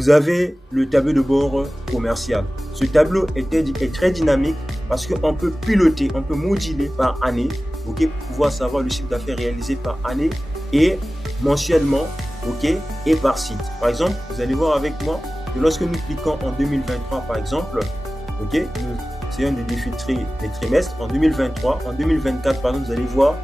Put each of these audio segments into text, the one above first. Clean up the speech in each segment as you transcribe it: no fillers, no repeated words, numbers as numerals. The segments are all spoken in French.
Vous avez le tableau de bord commercial. Ce tableau est très dynamique parce qu'on peut piloter, on peut moduler par année, ok, pour pouvoir savoir le chiffre d'affaires réalisé par année et mensuellement, ok, et par site. Par exemple, vous allez voir avec moi que lorsque nous cliquons en 2023, par exemple, ok, c'est un des défis des trimestres. En 2023, en 2024, pardon, vous allez voir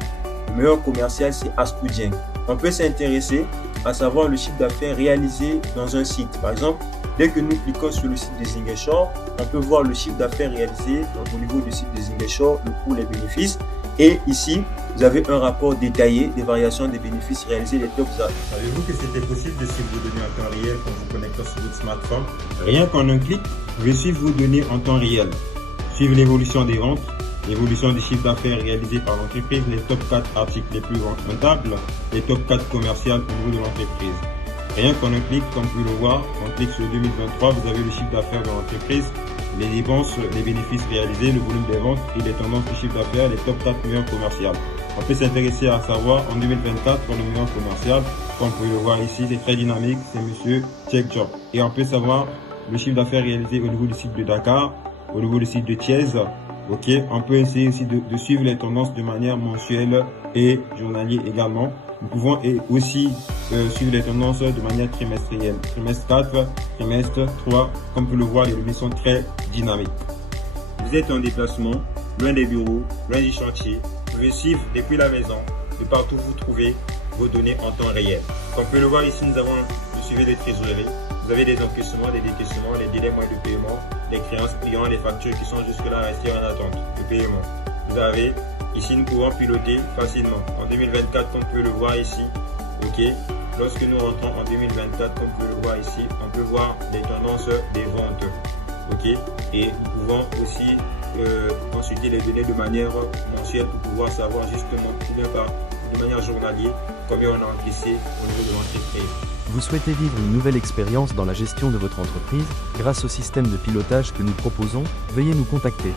le meilleur commercial, c'est Ascoudien. On peut s'intéresser à savoir le chiffre d'affaires réalisé dans un site. Par exemple, dès que nous cliquons sur le site de Zingeshore, on peut voir le chiffre d'affaires réalisé au niveau du site de Zingeshore, le coût, les bénéfices. Et ici, vous avez un rapport détaillé des variations des bénéfices réalisés, les tops. Savez-vous que c'était possible de suivre vos données en temps réel quand vous connectez sur votre smartphone? Rien qu'en un clic, vous pouvez suivre vos données en temps réel. Suivre l'évolution des ventes, l'évolution des chiffres d'affaires réalisés par l'entreprise, les top 4 articles les plus rentables, les top 4 commerciales au niveau de l'entreprise. Rien qu'en un clic, comme vous pouvez le voir, on clique sur 2023, vous avez le chiffre d'affaires de l'entreprise, les dépenses, les bénéfices réalisés, le volume des ventes et les tendances du chiffre d'affaires, les top 4 meilleurs commerciales. On peut s'intéresser à savoir en 2024 pour le meilleur commercial. Comme vous pouvez le voir ici, c'est très dynamique, c'est monsieur Check Job. Et on peut savoir le chiffre d'affaires réalisé au niveau du site de Dakar, au niveau du site de Thiès. Ok, on peut essayer aussi de suivre les tendances de manière mensuelle et journalière également. Nous pouvons aussi suivre les tendances de manière trimestrielle. Trimestre 4, trimestre 3, comme vous le voyez, les données sont très dynamiques. Vous êtes en déplacement, loin des bureaux, loin du chantier. Vous pouvez suivre depuis la maison, de partout où vous trouvez vos données en temps réel. Comme vous pouvez le voir ici, nous avons le suivi des trésoreries. Vous avez des encaissements, des décaissements, les délais moyens de paiement, les créances clients, les factures qui sont jusque-là restées en attente de paiement. Vous avez, ici nous pouvons piloter facilement. En 2024, comme vous pouvez le voir ici, ok, lorsque nous rentrons en 2024, comme vous pouvez le voir ici, on peut voir les tendances des ventes, ok, et nous pouvons aussi consulter les données de manière mensuelle pour pouvoir savoir justement, ou bien de manière journalière, combien on a encaissé au niveau de l'entreprise. Vous souhaitez vivre une nouvelle expérience dans la gestion de votre entreprise grâce au système de pilotage que nous proposons? Veuillez nous contacter.